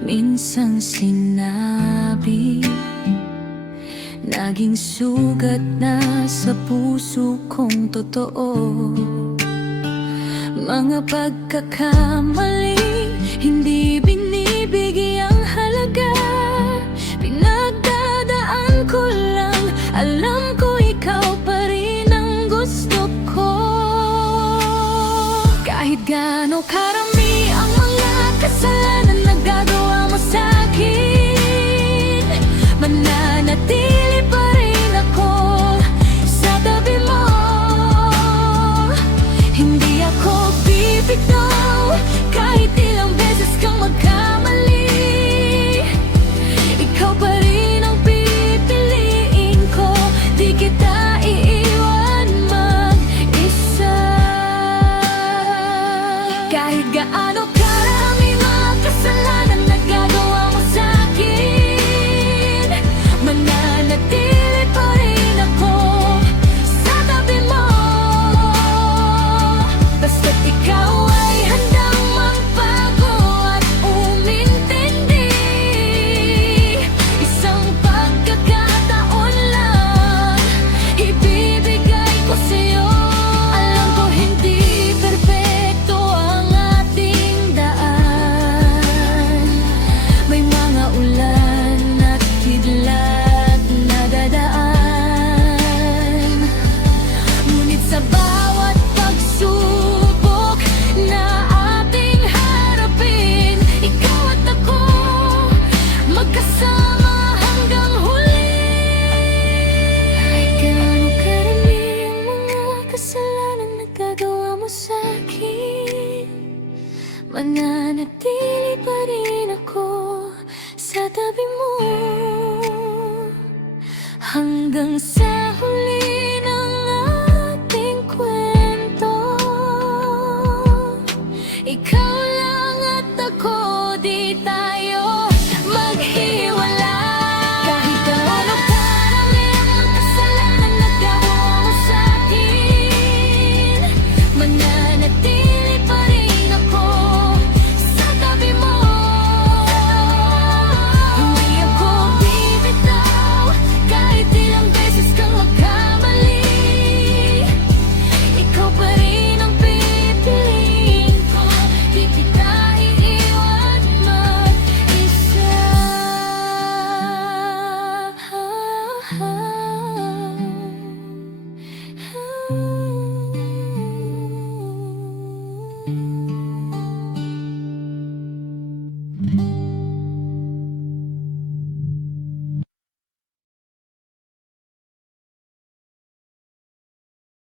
minsang sinabi, naging sugat na sa puso kong totoo. Mga pagkakamaling hindi binibigyang halaga, pinagdadaan ko lang. Alam ko ikaw pa rin ang gusto ko. Kahit gaano karami ang mga kasalanan na gagawa mo sa'kin, mananatili pa rin ako sa tabi mo. Hindi ako bibitaw kahit ilang beses kang magkamali. Ikaw pa rin ang pipiliin ko, di kita iiwan mag-isa. Kahit gaano karami mga kasalanan na gagawa mo sa'kin, mananatili pa rin ako sa tabi mo. Basta't ikaw ay handang magbago at umintindi. Isang pagkakataon lang ibibigay ko sa'yo. Alam ko hindi perpekto ang ating daan, may mga ulan at kidlat na dadaan. Ngunit sa bawat pagsubok na ating harapin, ikaw at ako magkasama hanggang huli. Kahit gaano karami ang mga kasalanan na gagawa mo sa'kin, mananatili pa rin ako sa tabi mo hanggang sa huli ng ating kwento. Ikaw lang at ako, di tayo maghiwalay. Kahit gaano karami ang mga kasalanan na gagawa mo sa'kin, mananatili pa rin ako sa tabi mo. Hindi ako bibitaw kahit ilang beses kang magkamali. Ikaw pa rin ang pipiliin ko, di kita iiwan mag-isa.